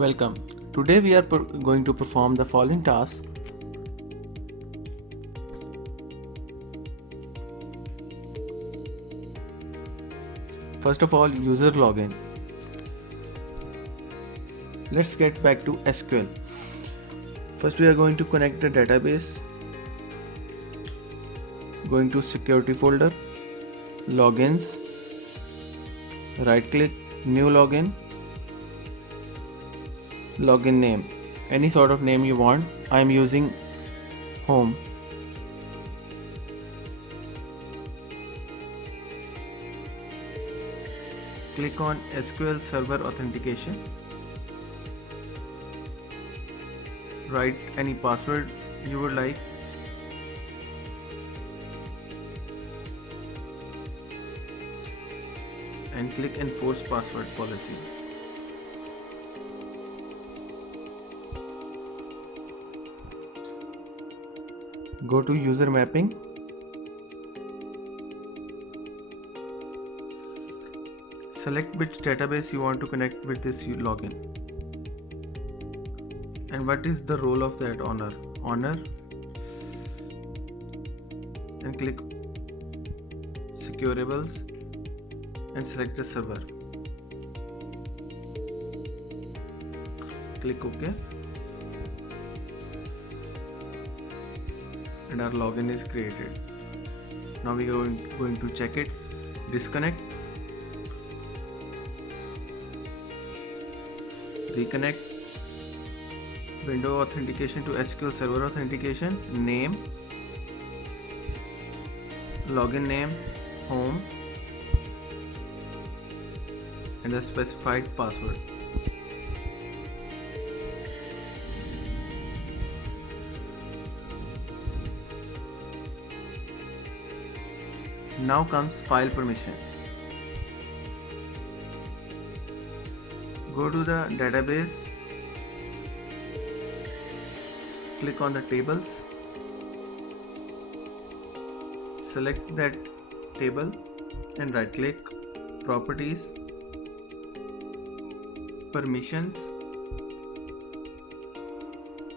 Welcome. Today we are going to perform the following tasks. First of all, user login. Let's get back to SQL. First we are going to connect the database. Going to security folder, logins, right click, new login, login name, any sort of name you want. I am using home. Click on SQL Server Authentication. Write any password you would like. And click Enforce Password Policy. Go to User Mapping. Select which database you want to connect with this login. And what is the role of that owner? And click Securables and select the server. Click OK. And our login is created. Now we are going to check it. Disconnect. Reconnect. Window authentication to SQL Server Authentication. Name. Login name. Home. And the specified password. Now comes file permission. Go to the database, click on the tables, select that table and right click, properties, permissions,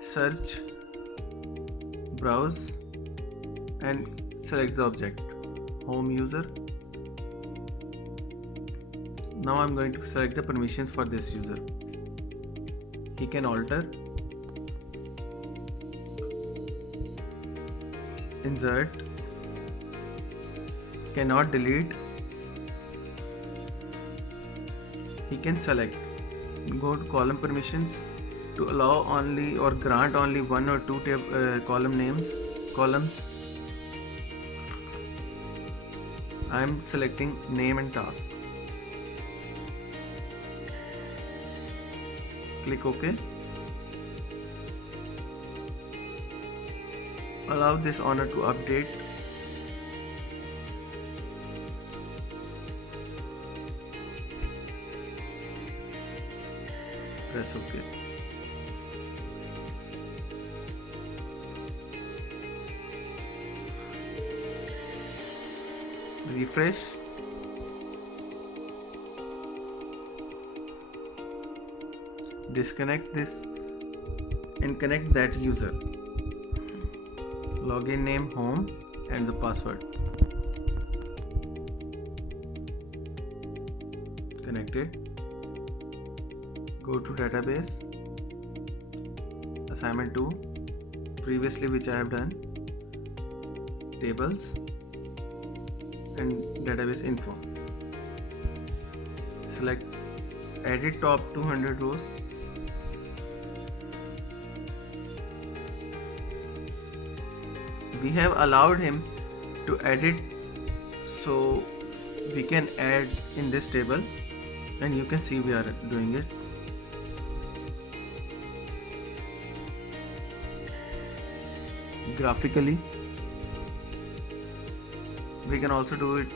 search, browse and select the object, home user. Now I'm going to select the permissions for this user. He can alter, insert, cannot delete, he can select. Go to column permissions to allow only or grant only one or two columns. I am selecting name and task. Click OK. Allow this owner to update. Press OK. Refresh. Disconnect this and connect that user. Login name, home and the password. Connected. Go to database. Assignment 2. Previously which I have done. Tables and database info. Select edit top 200 rows. We have allowed him to edit, so we can add in this table and you can see we are doing it. Graphically. We can also do it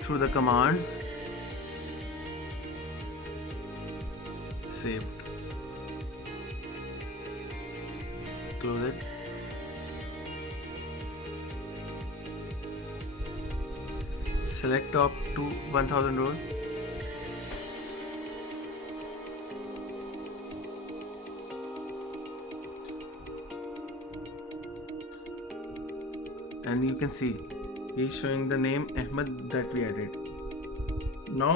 through the commands. Saved. Close it. Select top to 1000 rows. and you can see he's showing the name Ahmed that we added. Now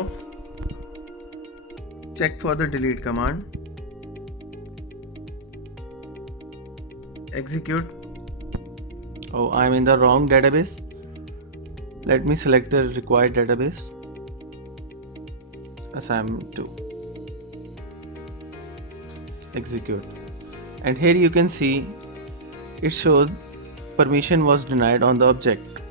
check for the delete command. Execute. Oh, I'm in the wrong database. Let me select the required database. Assignment 2. Execute. And here you can see it shows permission was denied on the object.